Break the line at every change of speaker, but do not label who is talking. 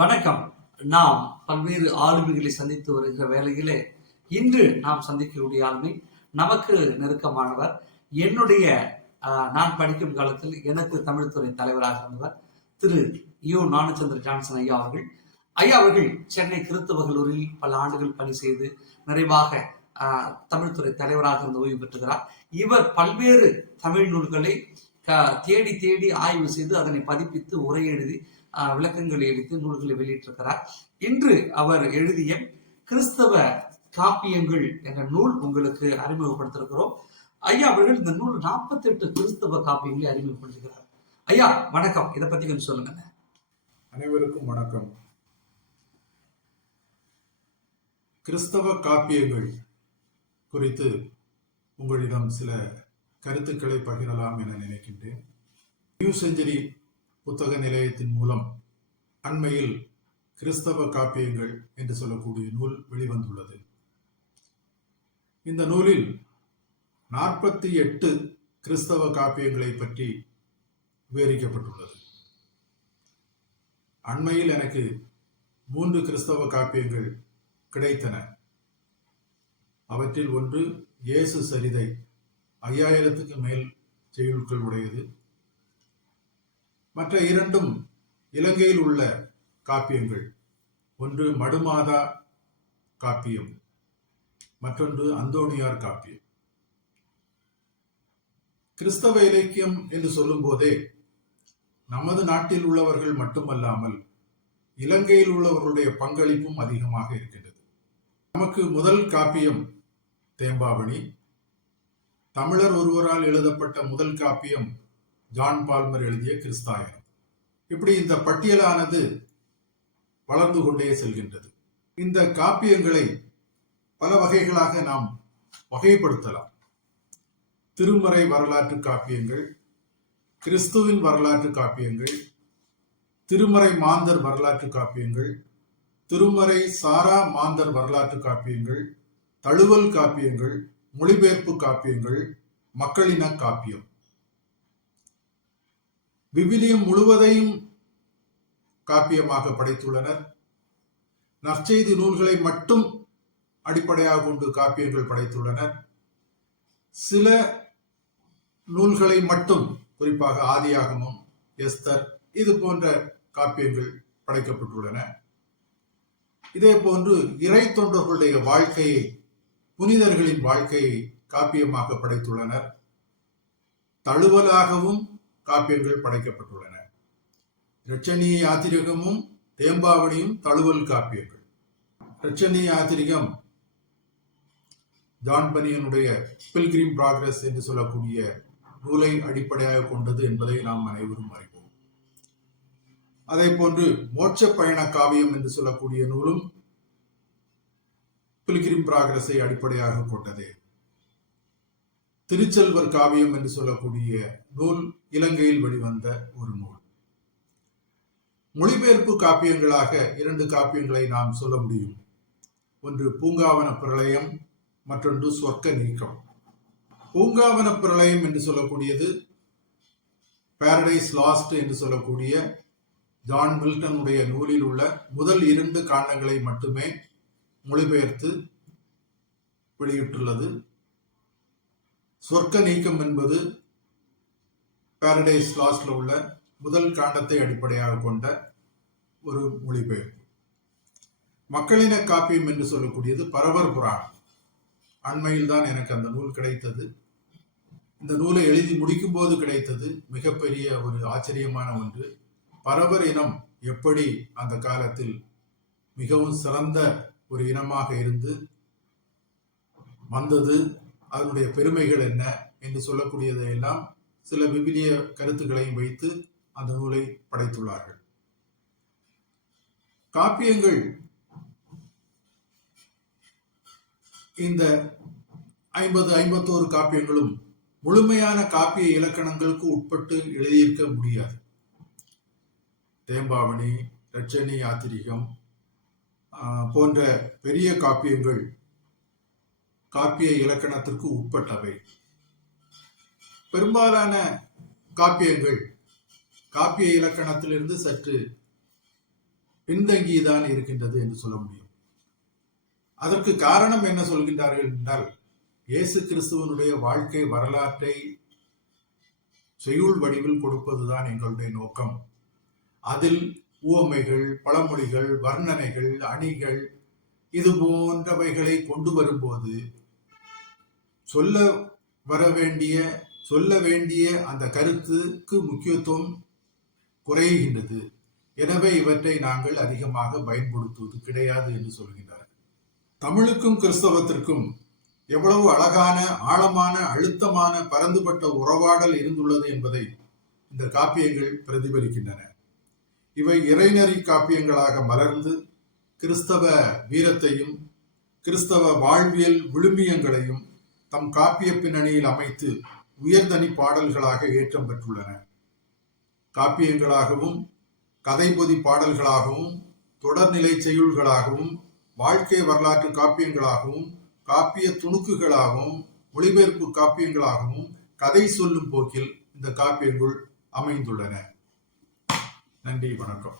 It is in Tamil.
வணக்கம். நாம் பல்வேறு ஆளுமைகளை சந்தித்து வருகிற வேளையிலே இன்று நாம் சந்திக்கக்கூடிய ஆளுமை நமக்கு நெருக்கமானவர். என்னுடைய நான் படிக்கும் காலத்தில் எனக்கு தமிழ்துறை தலைவராக இருந்தவர் திரு யு நானச்சந்திர ஜான்சன் ஐயா அவர்கள். ஐயா அவர்கள் சென்னை கிறிஸ்தவ கல்லூரியில் பல ஆண்டுகள் பணி செய்து நிறைவாக தமிழ்துறை தலைவராக இருந்து ஓய்வு பெற்றுகிறார். இவர் பல்வேறு தமிழ் நூல்களை தேடி தேடி ஆய்வு செய்து அதனை பதிப்பித்து உரை எழுதி விளக்கங்களை அளித்து நூல்களை வெளியிட்டிருக்கிறார். இன்று அவர் எழுதிய கிறிஸ்தவ காப்பியங்கள் என்ற நூல் உங்களுக்கு அறிமுகப்படுத்திருக்கிறோம். ஐயா அவர்கள் இந்த நூல் 48 கிறிஸ்தவ காப்பியங்களை அறிமுகப்படுத்துகிறார். ஐயா வணக்கம். இதை பத்தி கொஞ்சம் சொல்லுங்க.
அனைவருக்கும் வணக்கம். கிறிஸ்தவ காப்பியங்கள் குறித்து உங்களிடம் சில கருத்துக்களை பகிரலாம் என நினைக்கின்றேன். நியூ செஞ்சுரி புத்தக நிலையத்தின் மூலம் அண்மையில் கிறிஸ்தவ காப்பியங்கள் என்று சொல்லக்கூடிய நூல் வெளிவந்துள்ளது. இந்த நூலில் நாற்பத்தி எட்டு கிறிஸ்தவ காப்பியங்களை பற்றி விவரிக்கப்பட்டுள்ளது. அண்மையில் எனக்கு மூன்று கிறிஸ்தவ காப்பியங்கள் கிடைத்தன. அவற்றில் ஒன்று இயேசு சரிதை ஐயாயிரத்துக்கு மேல் செய்யுட்கள் உடையது. மற்ற இரண்டும் இலங்கையில் உள்ள காப்பியங்கள். ஒன்று மடுமாதா காப்பியம் மற்றொன்று அந்தோணியார் காப்பியம். கிறிஸ்தவ இலக்கியம் என்று சொல்லும்போதே நமது நாட்டில் உள்ளவர்கள் மட்டுமல்லாமல் இலங்கையில் உள்ளவர்களுடைய பங்களிப்பும் அதிகமாக இருக்கின்றது. நமக்கு முதல் காப்பியம் தேம்பாவணி. தமிழர் ஒருவரால் எழுதப்பட்ட முதல் காப்பியம் ஜான் பால்மர் எழுதிய கிறிஸ்தாயனம் இப்படி இந்த பட்டியலானது வளர்ந்து கொண்டே செல்கின்றது. இந்த காப்பியங்களை பல வகைகளாக நாம் வகைப்படுத்தலாம். திருமறை வரலாற்று காப்பியங்கள் கிறிஸ்துவின் வரலாற்று காப்பியங்கள் திருமறை மாந்தர் வரலாற்று காப்பியங்கள் திருமறை சாரா மாந்தர் வரலாற்று காப்பியங்கள் தழுவல் காப்பியங்கள் மொழிபெயர்ப்பு காப்பியங்கள் மக்களின காப்பியம். விவிலியம் முழுவதையும் காப்பியமாக படைத்துள்ளனர். நற்செய்தி நூல்களை மட்டும் அடிப்படையாக கொண்டு காப்பியங்கள் படைத்துள்ளனர். சில நூல்களை மட்டும் குறிப்பாக ஆதியாகமும் எஸ்தர் இது போன்ற காப்பியங்கள் படைக்கப்பட்டுள்ளன. இதே போன்று இறை தொண்டர்களுடைய வாழ்க்கையை புனிதர்களின் வாழ்க்கையை காப்பியமாக படைத்துள்ளனர். தழுவலாகவும் காப்பியங்கள் படைக்கப்பட்டுள்ளன. இரட்சணிய யாத்திரிகமும் தேம்பாவணியும் தழுவல் காப்பியங்கள். இரட்சணிய யாத்திரிகம் ஜான் பனியனுடைய பில்கிரிம் ப்ராக்ரஸ் என்று சொல்லக்கூடிய நூலை அடிப்படையாக கொண்டது என்பதை நாம் அனைவரும் அறிவோம். அதே போன்று மோட்ச பயண காவியம் என்று சொல்லக்கூடிய நூலும் பில்கிரிம் ப்ராக்ரஸை அடிப்படையாக கொண்டதே. திருச்செல்வர் காவியம் என்று சொல்லக்கூடிய நூல் இலங்கையில் வெளிவந்த ஒரு நூல். மொழிபெயர்ப்பு காப்பியங்களாக இரண்டு காப்பியங்களை நாம் சொல்ல முடியும். ஒன்று பூங்காவன பிரளயம் மற்றொன்று சொர்க்க நீக்கம். பூங்காவன பிரளயம் என்று சொல்லக்கூடியது பாரடைஸ் லாஸ்ட் என்று சொல்லக்கூடிய ஜான் மில்டனுடைய நூலில் உள்ள முதல் இரண்டு காண்டங்களை மட்டுமே மொழிபெயர்த்து வெளியிட்டுள்ளது. சொர்க்க நீக்கம் என்பது பாரடைஸ் லாஸ்ட்ல உள்ள முதல் காண்டத்தை அடிப்படையாக கொண்ட ஒரு மொழிபெயர்ப்பு. மக்களின காப்பியம் என்று சொல்லக்கூடியது பரவர் புராணம். அண்மையில் தான் எனக்கு அந்த நூல் கிடைத்தது. இந்த நூலை எழுதி முடிக்கும் போது கிடைத்தது மிகப்பெரிய ஒரு ஆச்சரியமான ஒன்று. பரவர் இனம் எப்படி அந்த காலத்தில் மிகவும் சிறந்த ஒரு இனமாக இருந்து வந்தது அதனுடைய பெருமைகள் என்ன என்று சொல்லக்கூடியதையெல்லாம் சில விவிலிய கருத்துக்களையும் வைத்து அந்த நூலை படைத்துள்ளார்கள். காப்பியங்கள் இந்த ஐம்பது ஐம்பத்தோரு காப்பியங்களும் முழுமையான காப்பிய இலக்கணங்களுக்கு உட்பட்டு எழுதியிருக்க முடியாது. தேம்பாவணி ரட்சணி யாத்திரிகம் போன்ற பெரிய காப்பியங்கள் காப்பிய இலக்கணத்திற்கு உட்பட்டவை. பெரும்பாலான காப்பியங்கள் காப்பிய இலக்கணத்திலிருந்து சற்று பின்தங்கிதான் இருக்கின்றது என்று சொல்ல முடியும். அதற்கு காரணம் என்ன சொல்கின்றார்கள் என்றால் இயேசு கிறிஸ்துவனுடைய வாழ்க்கை வரலாற்றை செய்யுள் வடிவில் கொடுப்பதுதான் எங்களுடைய நோக்கம். அதில் உவமைகள் பழமொழிகள் வர்ணனைகள் அணிகள் இது போன்றவைகளை கொண்டு வரும்போது சொல்ல வர வேண்டிய சொல்ல வேண்டிய அந்த கருத்துக்கு முக்கியத்துவம் குறைகின்றது. எனவே இவற்றை நாங்கள் அதிகமாக பயன்படுத்துவது கிடையாது என்று சொல்கின்றார்கள். தமிழுக்கும் கிறிஸ்தவத்திற்கும் எவ்வளவு அழகான ஆழமான அழுத்தமான பரந்துபட்ட உறவாடல் இருந்துள்ளது என்பதை இந்த காப்பியங்கள் பிரதிபலிக்கின்றன. இவை இறைநறி காப்பியங்களாக மலர்ந்து கிறிஸ்தவ வீரத்தையும் கிறிஸ்தவ வாழ்வியல் விழுமியங்களையும் தம் காப்பிய பின்னணியில் அமைத்து உயர்தனி பாடல்களாக ஏற்றம் பெற்றுள்ளன. காப்பியங்களாகவும் கதைபொதி பாடல்களாகவும் தொடர்நிலை செய்யுள்களாகவும் வாழ்க்கை வரலாற்று காப்பியங்களாகவும் காப்பிய துணுக்குகளாகவும் மொழிபெயர்ப்பு காப்பியங்களாகவும் கதை சொல்லும் போக்கில் இந்த காப்பியங்கள் அமைந்துள்ளன. நன்றி வணக்கம்.